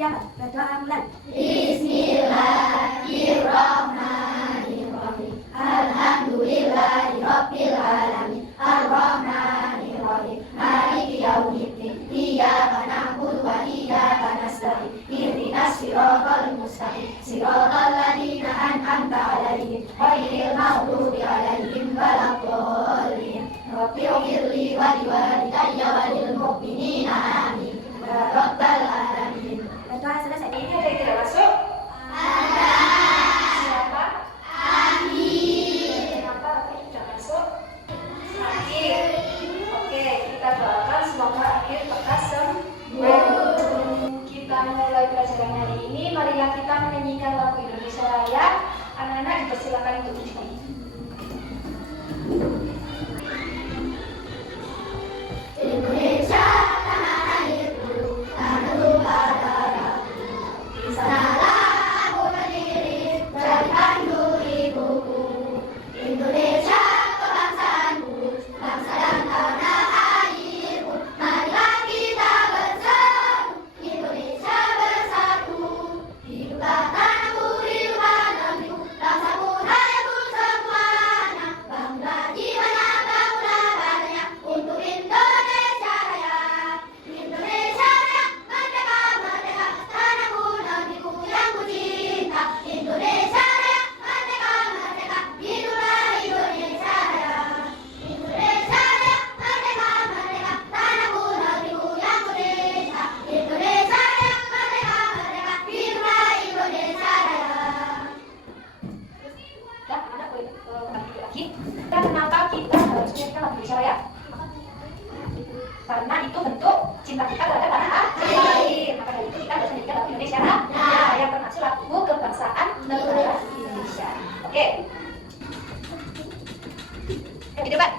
siap, berdoa mulai. Bismillahirrahmanirrahim. Alhamdulillahirabbil alamin. Arrahmanirrahim. Maliki yaumiddin. Iyyaka na'budu wa iyyaka nasta'in. Ihdinas siratal mustaqim. Siratal ladzina an'amta 'alaihim ghairil maghdubi 'alaihim waladdallin. Rabbighfirli wa liwalidayya wa lil mu'minina amin. Ya rabbal alamin. Berdoa selesai. Ini ada yang tidak masuk? Ada. Siapa? Amin. Kenapa ini tidak masuk? Sakit. Oke, kita doakan semoga akhir lekas sembuh. Kita mulai pelajaran hari ini. Marilah kita menyanyikan lagu Indonesia Raya. Anak-anak dipersilakan untuk berdiri. Indonesia tanah airku, tanah tumpah darahku. Di sanalah aku berdiri, berikan dulu ibuku. Indonesia kebangsaanku, bangsa dan tanah airku. Marilah kita bersatu, Indonesia bersatu. Hiduplah tanahku, hiduplah negeriku, bangsaku, rakyatku semuanya. Bangunlah jiwanya, bangunlah badannya untuk Indonesia Raya. Indonesia Raya, merdeka, merdeka, tanahku, negeriku yang ku cinta. Indonesia Raya, merdeka, merdeka, hiduplah Indonesia Raya. Indonesia Raya, merdeka, merdeka, tanahku, negeriku yang ku cinta. Indonesia Raya, merdeka, merdeka, hiduplah Indonesia Raya. Dan anak boleh kembali lagi. Dan kenapa kita harus menyanyikan lagu Indonesia Raya? Karena itu bentuk cinta kita terhadap tanah air. Maka dari itu kita harus menyanyikan lagu Indonesia Raya yang termasuk lagu kebangsaan negara Indonesia. Oke. Di depan.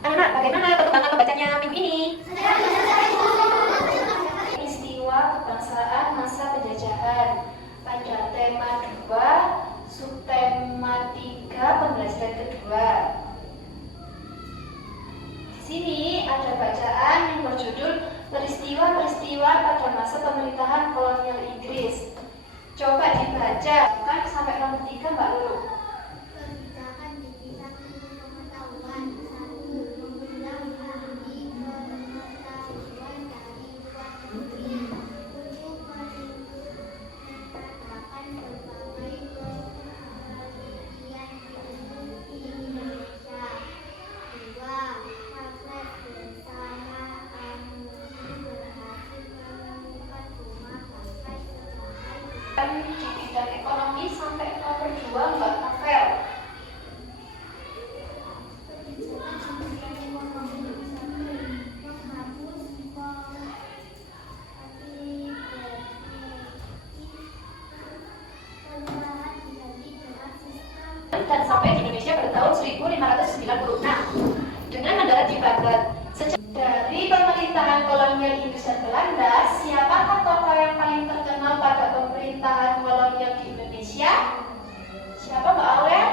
Anak-anak, bagaimana perkembangan pembacanya minggu ini? Peristiwa kebangsaan masa penjajahan pada tema 2, subtema 3, pembelajaran kedua. Di sini ada bacaan yang berjudul peristiwa-peristiwa pada masa pemerintahan kolonial Inggris. Coba dibaca, kan sampai nomor 3 Mbak Lulu. Kebijakan digital ilmu pengetahuan. 1. Mengundang ahli pengetahuan dari luar negeri untuk mengadakan berbagai penelitian ilmu di Indonesia. 2. Sukses bersama Anusi berhasil menemukan rumah bangkai sebagai Di bidang ekonomi sampai nomor 2 Mbak Novel. tahun 1596 dengan mendarat di Banten. Dari pemerintahan kolonial Inggris dan Belanda, siapakah tokoh yang paling terkenal pada pemerintahan kolonial di Indonesia? Siapa, Mbak Aurel?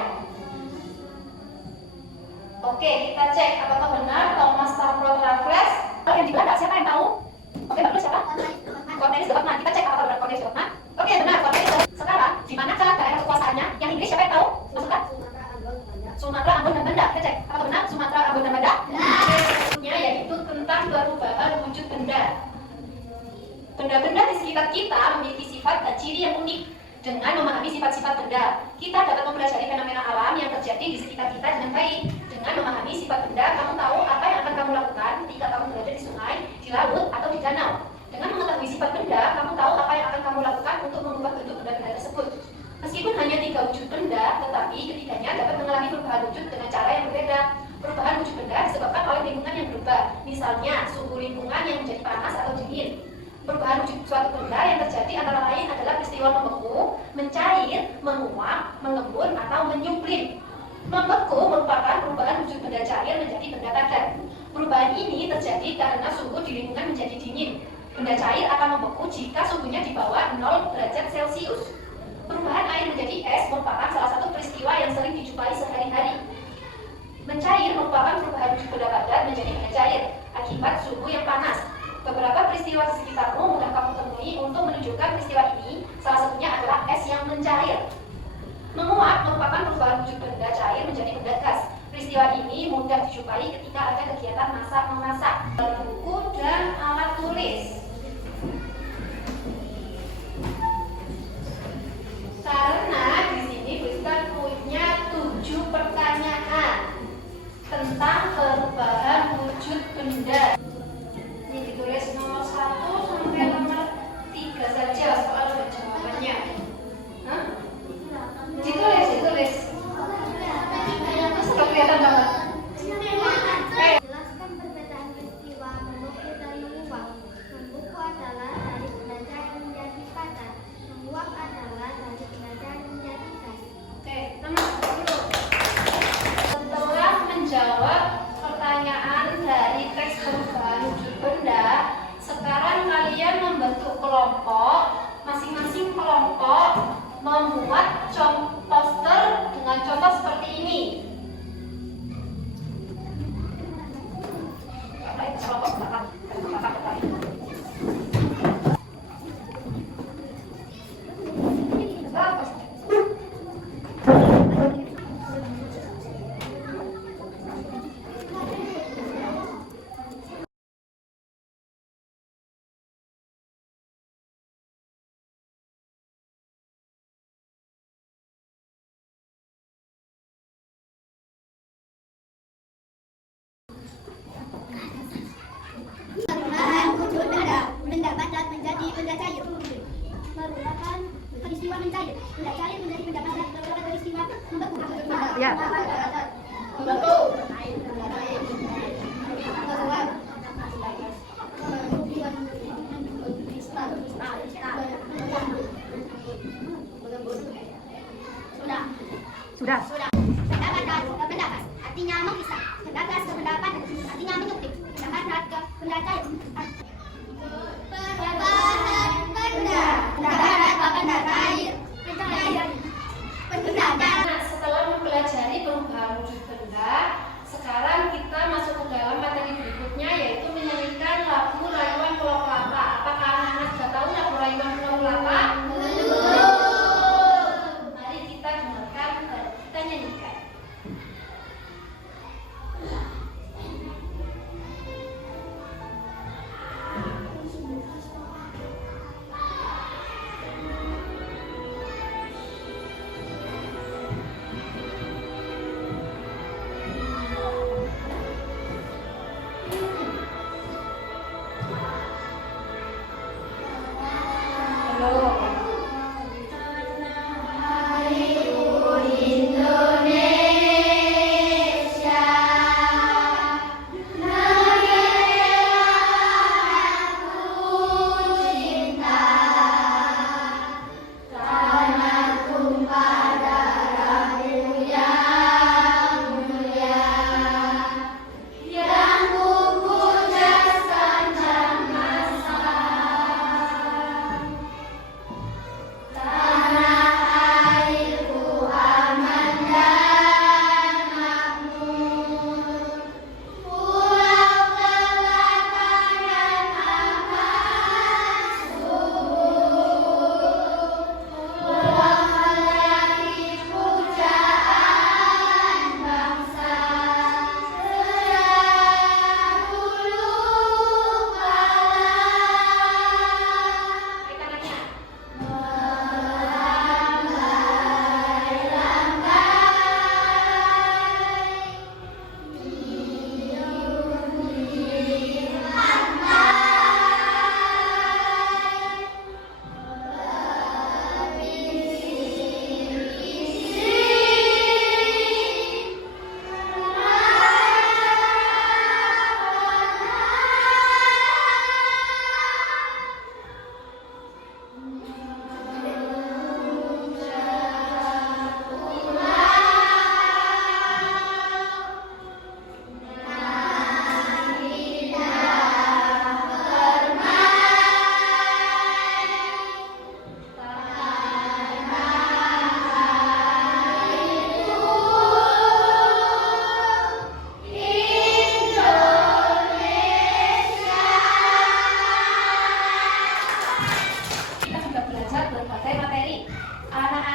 Oke, kita cek apakah benar Thomas Stafford Raffles. Yang di Belanda, siapa yang tahu? Oke, bagus, siapa? Cornelis de Hoffmann. Kita cek apakah benar Cornelis de Hoffmann. Oke, benar, Cornelis de Hoffmann. Sekarang, di manakah daerah kekuasaannya? Yang Inggris siapa yang tahu? Masukkan? Sumatera, Ambon, dan Banda. Kita cek apakah benar Sumatera, Ambon, dan Banda? Yaitu tentang perubahan wujud benda. Benda-benda di sekitar kita memiliki sifat dan ciri yang unik. Dengan memahami sifat-sifat benda, kita dapat mempelajari fenomena alam yang terjadi di sekitar kita dengan baik. Dengan memahami sifat benda, kamu tahu apa yang akan kamu lakukan ketika kamu berada di sungai, di laut, atau di danau. Dengan mengetahui sifat benda, kamu tahu apa yang akan kamu lakukan untuk mengubah bentuk benda-benda tersebut. Meskipun hanya 3 wujud benda, tetapi ketiganya dapat mengalami perubahan wujud dengan cara yang berbeda. Perubahan wujud benda disebabkan oleh lingkungan yang berubah, misalnya suhu lingkungan yang menjadi panas atau dingin. Perubahan wujud suatu benda yang terjadi antara lain adalah peristiwa membeku, mencair, menguap, mengembun, atau menyumplim. Membeku merupakan perubahan wujud benda cair menjadi benda padat. Perubahan ini terjadi karena suhu di lingkungan menjadi dingin. Benda cair akan membeku jika suhunya di bawah 0 derajat Celcius. Perubahan air menjadi es merupakan salah satu peristiwa yang sering dijumpai sehari-hari. Mencair merupakan perubahan wujud benda padat menjadi benda cair akibat suhu yang panas. Beberapa peristiwa di sekitarmu mudah kamu temui untuk menunjukkan peristiwa ini. Salah satunya adalah es yang mencair. Menguap merupakan perubahan wujud benda cair menjadi benda gas. Peristiwa ini mudah dijumpai ketika ada kegiatan masak-memasak. Buku dan alat tulis. Karena di sini Ustaz punya 7 pertanyaan tentang perubahan wujud benda. Ini ditulis nomor 1 sampai nomor 3 saja soal jawabannya. Ditulis. Kelihatan banget. Jelaskan perbedaan peristiwa membeku dan menguap. Membeku adalah dari benda cair menjadi padat. Menguap adalah dari benda cair menjadi gas. Oke, teman dulu. Setelah menjawab pertanyaan dari teks perubahan wujud benda, sekarang kalian membentuk kelompok. Masing-masing kelompok membuat poster dengan contoh seperti ini. Perubahan wujud benda padat menjadi benda cair. Merupakan peristiwa mencair. Benda cair menjadi benda padat. Merupakan peristiwa membeku. Ya. Membeku. Sudah. Pendapat ke pendapat artinya memisah. Pendapat ke pendapat artinya menyuplik. Pendapat ke benda cair. Perubahan benda. Pendapat ke benda cair. Nah, setelah mempelajari perubahan wujud benda, sekarang kita masuk ke dalam materi berikutnya, yaitu menyanyikan lagu Rayuan Pulau Kelapa. Apakah anak-anak sudah tahu lagu Rayuan Pulau Kelapa? Belum. Mari kita dengarkan, kita nyanyi.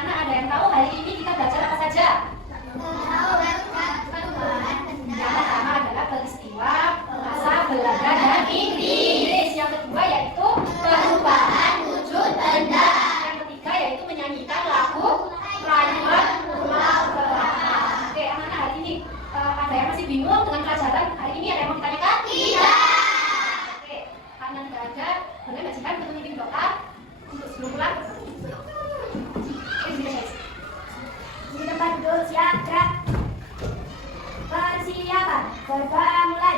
Anak-anak ada yang tahu hari ini kita belajar apa saja? Yang pertama adalah peristiwa bahasa Belanda dan Inggris. Yang kedua yaitu perubahan wujud benda. Yang ketiga yaitu menyanyikan lagu rayuan Pulau Belahan. Oke, anak-anak hari ini ada yang masih bingung dengan pelajaran hari ini? Ada yang mau ditanyakan? Tidak. Oke, karena tidak ada, boleh Mbak Jihan untuk memimpin doa untuk sebelum pulang. Di tempat duduk siap gerak. Persiapan, berdoa mulai.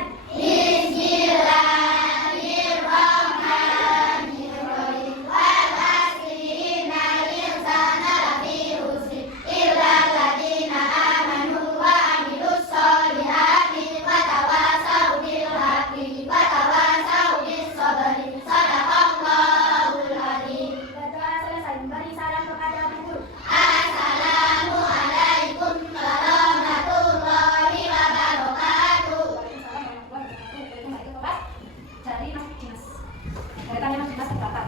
Berdoa selesai, memberi salam kepada guru. Dari Mas Dimas. Dari tanya Mas Dimas ke Bapak.